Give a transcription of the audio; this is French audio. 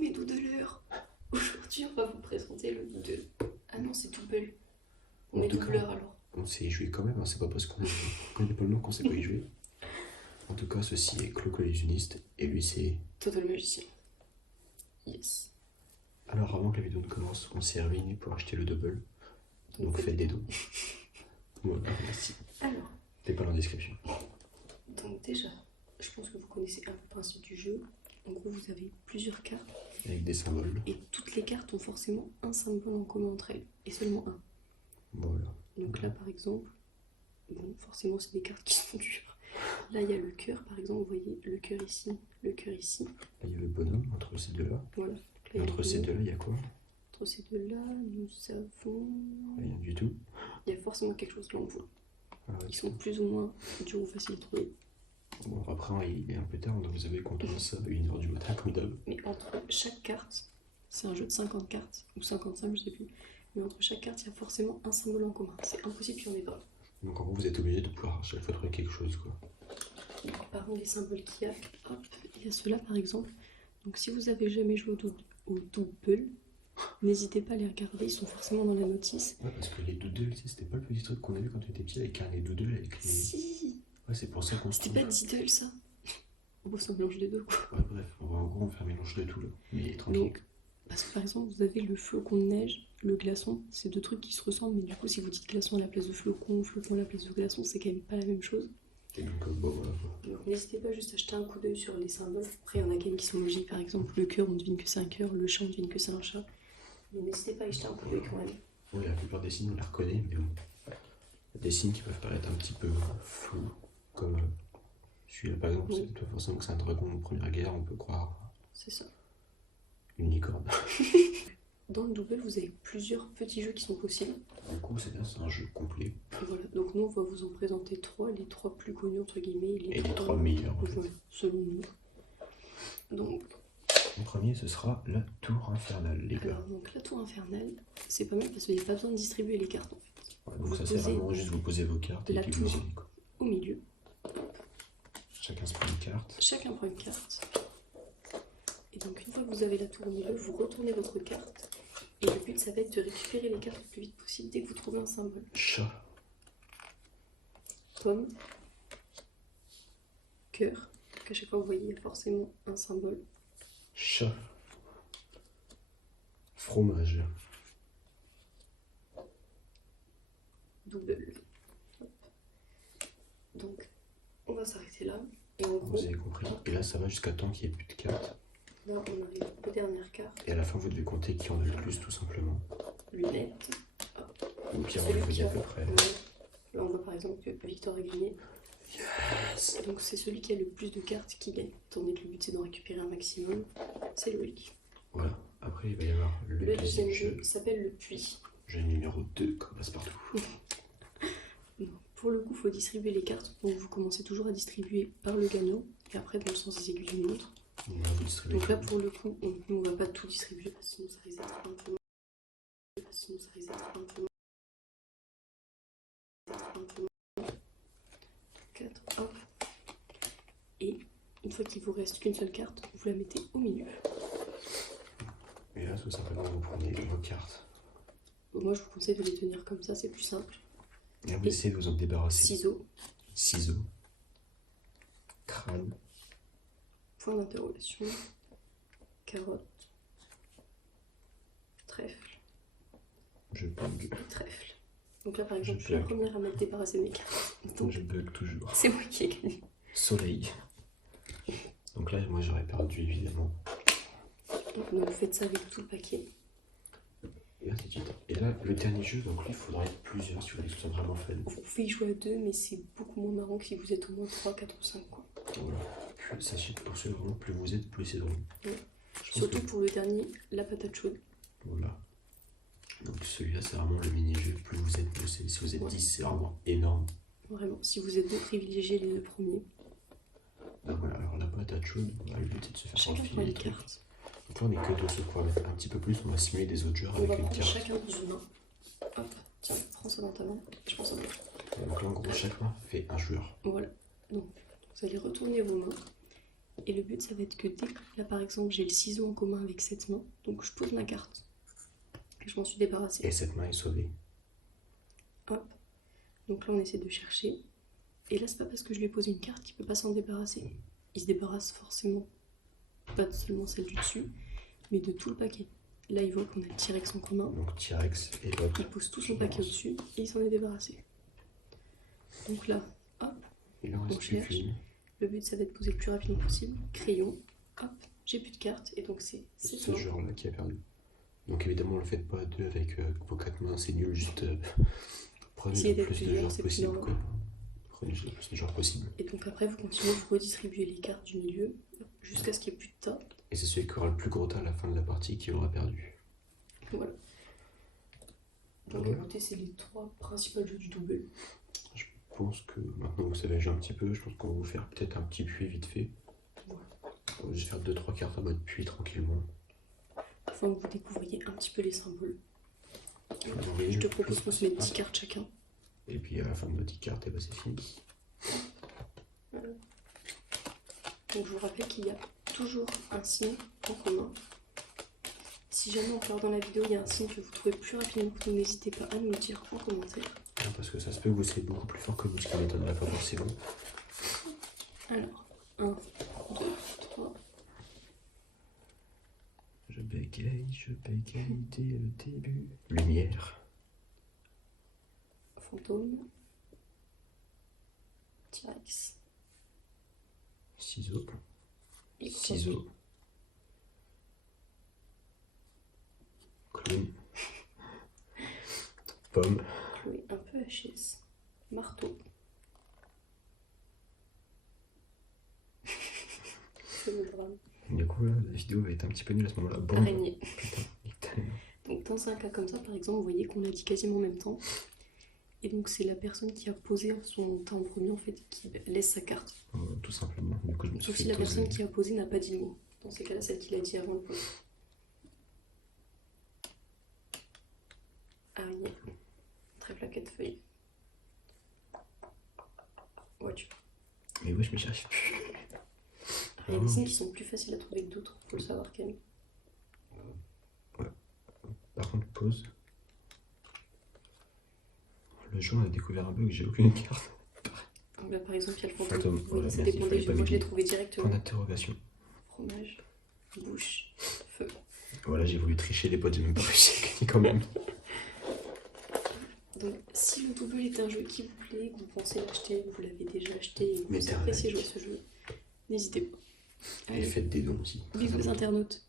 mes doodleurs. Aujourd'hui, on va vous présenter le doodle. Ah non, c'est double. On met doubleur alors. On sait y jouer quand même, hein. C'est pas parce qu'on connaît pas le nom qu'on sait pas y jouer. En tout cas, ceci est Cloco l'illusionniste et lui c'est Toto le magicien. Yes. Alors avant que la vidéo ne commence, on s'est réunis pour acheter le double. Donc faites des dons. Voilà, merci. Alors. T'es pas dans la description. Donc déjà, je pense que vous connaissez un peu le principe du jeu. En gros, vous avez plusieurs cartes. Avec des symboles. Et toutes les cartes ont forcément un symbole en commun entre elles. Et seulement un. Voilà. Donc là, par exemple, bon, forcément, c'est des cartes qui sont dures. Là, il y a le cœur, par exemple, vous voyez le cœur ici, le cœur ici. Là, il y a le bonhomme entre ces deux-là. Voilà. Et entre ces deux-là, il y a quoi? Entre ces deux-là, nous avons... Rien du tout. Il y a forcément quelque chose là, on voit. Ah, ouais. Ils sont plus ou moins durs ou faciles à trouver. Bon, après, il est un peu tard, donc vous avez qu'on tourne ça à 1h du matin, comme d'hab. Mais entre chaque carte, c'est un jeu de 50 cartes, ou 55, je sais plus. Mais entre chaque carte, il y a forcément un symbole en commun. C'est impossible qu'il n'y en ait pas. Donc en gros, vous êtes obligé de pouvoir à chaque fois trouver quelque chose, quoi. Donc, parmi les symboles qu'il y a, hop, il y a ceux-là par exemple. Donc si vous avez jamais joué au double, n'hésitez pas à les regarder, ils sont forcément dans la notice. Ouais, parce que les doodles, c'était pas le petit truc qu'on a vu quand on était petit avec un doodle avec les... Si. Ouais, c'est pour ça qu'on se C'était pas diddle ça. Bon, c'est un mélange des deux quoi. Ouais, bref, en gros, on fait un mélange de tout là. Mais tranquille. Donc, parce que par exemple, vous avez le flocon de neige, le glaçon, c'est deux trucs qui se ressemblent, mais du coup, si vous dites glaçon à la place de flocon, flocon à la place de glaçon, c'est quand même pas la même chose. Et donc, bon, voilà. Donc, n'hésitez pas juste à jeter un coup d'œil sur les symboles. Après, il y en a quand même qui sont logiques, par exemple, le cœur, on devine que c'est un cœur, le chat, on devine que c'est un chat. Mais n'hésitez pas à y jeter un coup d'œil quand même. Oui, la plupart des signes, on les reconnaît, mais bon. Il y a des signes qui peuvent paraître un petit peu flous, comme celui-là par exemple, c'est pas forcément que c'est un dragon de première guerre, on peut croire. C'est ça. Une licorne. Dans le double, vous avez plusieurs petits jeux qui sont possibles. Du coup, c'est bien, c'est un jeu complet. Voilà, donc nous on va vous en présenter trois, les trois plus connus entre guillemets. Et les trois meilleurs en fait. Voilà, selon nous. Donc, le premier, ce sera la tour infernale, les gars. alors, donc la tour infernale, c'est pas mal parce qu'il n'y a pas besoin de distribuer les cartes en fait. Ouais, donc ça, c'est vraiment juste vous posez vos cartes et la puis tour vous y allez, quoi. Au milieu. Chacun se prend une carte. Chacun prend une carte. Et donc une fois que vous avez la tour au milieu, vous retournez votre carte. Et le but, ça va être de récupérer les cartes le plus vite possible dès que vous trouvez un symbole. Chat. Pomme. Cœur. Donc à chaque fois, vous voyez, il y a forcément un symbole. Chat. Fromage. Double. Donc, on va s'arrêter là. Et en gros, vous avez compris. Et là, ça va jusqu'à temps qu'il n'y ait plus de cartes. Là, on arrive aux dernières cartes. Et à la fin, vous devez compter qui en a le plus, tout simplement. Lunettes. Ou pire, on vous dit à peu près. Ouais. Là, on voit par exemple que Victor a gagné. Yes. Donc, c'est celui qui a le plus de cartes qui gagne. Étant donné que le but, c'est d'en récupérer un maximum. C'est Loïc. Voilà. Après, il va y avoir Le deuxième jeu s'appelle le puits. Jeu numéro 2, comme passe-partout. Pour le coup, il faut distribuer les cartes. Donc, vous commencez toujours à distribuer par le gagnant. Et après, dans le sens des aiguilles d'une montre. Donc là, pour le coup, on ne va pas tout distribuer parce que sinon ça risque d'être un peu long. 4, hop. Et une fois qu'il vous reste qu'une seule carte, vous la mettez au milieu. Et là, tout simplement, vous prenez vos cartes. Bon, moi, je vous conseille de les tenir comme ça, c'est plus simple. Et vous essayez de vous en débarrasser. Ciseaux. Ciseaux. Crâne. Point d'interrogation. Carotte. Trèfle. Je bug. Trèfle. Donc là, par exemple, je suis la première à m'être débarrassée de mes cartes. Donc, je bug toujours. c'est moi qui ai gagné. Soleil. Donc là, moi, j'aurais perdu, évidemment. Donc vous faites ça avec tout le paquet. Et là, le dernier jeu, donc lui, il faudra être plusieurs si vous voulez que ce soit vraiment fun. Vous pouvez y jouer à deux, mais c'est beaucoup moins marrant que si vous êtes au moins 3, 4 ou 5. Quoi. Voilà. Puis, sachez que pour ceux vraiment, plus vous êtes, plus c'est drôle. Ouais. Surtout pour le dernier, la patate chaude. Voilà. Donc celui-là, c'est vraiment le mini-jeu. Plus vous êtes, plus c'est. Si vous êtes 10, c'est vraiment énorme. Vraiment. Si vous êtes deux, privilégiez les deux premiers. Donc voilà, alors la patate chaude, le but c'est de se faire chacun enfiler les les trucs. cartes. Donc là, on est que deux, ce qu'on va mettre un petit peu plus, on va simuler des autres joueurs On va avec une prendre carte. chacun dans une main. Hop, tiens, prends ça dans ta main. Je pense à moi. Donc là, en gros, chaque main fait un joueur. Voilà. Donc, vous allez retourner vos mains. Et le but, ça va être que dès que, là par exemple, j'ai le ciseau en commun avec cette main, donc je pose ma carte. Et je m'en suis débarrassée. Et cette main est sauvée. Hop. Donc là, on essaie de chercher. Et là, c'est pas parce que je lui ai posé une carte qu'il peut pas s'en débarrasser. Il se débarrasse forcément, pas seulement celle du dessus, mais de tout le paquet. Là, il voit qu'on a le T-Rex en commun. Donc T-Rex et hop. Il pose tout son paquet au-dessus et il s'en est débarrassé. Donc là, hop, Il en on reste plus cherche. qu'une. Le but, ça va être de poser le plus rapidement possible. Crayon, hop, j'ai plus de cartes. Et donc, c'est Ce genre-là qui a perdu. Donc évidemment, ne le faites pas à deux avec vos 4 mains, c'est nul. Juste prenez Essayez le d'être plus de plusieurs, genres c'est possible. plus Quoi. Prenez le plus de genres possible. Et donc après, vous continuez, vous redistribuez les cartes du milieu jusqu'à ce qu'il n'y ait plus de tas. Et c'est celui qui aura le plus gros tas à la fin de la partie qui aura perdu. Voilà. Donc Ouais. écoutez, c'est les 3 principaux jeux du double. Je pense que maintenant vous savez jouer un petit peu, je pense qu'on va vous faire peut-être un petit puits vite fait. Voilà. On va juste faire 2-3 cartes en mode puits tranquillement. Afin que vous découvriez un petit peu les symboles. Oui, Je te propose qu'on se mette 10 cartes chacun. Et puis à la fin de nos 10 cartes, et ben c'est fini. Voilà. Donc je vous rappelle qu'il y a toujours un signe en commun. Si jamais en regardant dans la vidéo il y a un signe que vous trouvez plus rapidement, n'hésitez pas à nous le dire en commentaire. Non, parce que ça se peut que vous serez beaucoup plus fort que nous, ce qui ne m'étonnerait pas forcément. Alors, 1, 2, 3. Je bégaye dès le début. Lumière. Fantôme. T-Rex. Ciseaux. Et Ciseaux. Clown. Pomme. Chloé, un peu HS. Marteau. C'est le drame. Du coup, là, la vidéo va être un petit peu nulle à ce moment-là. Bon. Araignée. Putain, littéralement. Donc dans un cas comme ça, par exemple, vous voyez qu'on a dit quasiment en même temps. Et donc c'est la personne qui a posé son tas en premier en fait qui laisse sa carte. Tout simplement. Du coup, je me suis Sauf fait si la toser. personne qui a posé n'a pas dit le mot. Dans ces cas-là, celle qui l'a dit avant le pose. Araignée. Trèfle à 4 feuilles. Voiture. Mais ouais, je me cherche plus. Il y a des signes qui sont plus faciles à trouver que d'autres, faut le savoir quand même. Par contre, pause. Le jour, on a découvert un bug, j'ai aucune carte. Donc là par exemple, il y a le fantôme. Fantôme, Vous voyez, voilà, ça merci, dépend fallait des jeux. pas Moi je l'ai m'aider. trouvé Point directement. d'interrogation. Fromage, bouche, feu. Voilà, j'ai voulu tricher les potes, j'ai même pas réussi à gagner quand même. Donc, si le double est un jeu qui vous plaît, que vous pensez l'acheter, vous l'avez déjà acheté et que Mettez vous un appréciez like. jouer à ce jeu, n'hésitez pas. Et Allez, faites des dons aussi. bisous les internautes.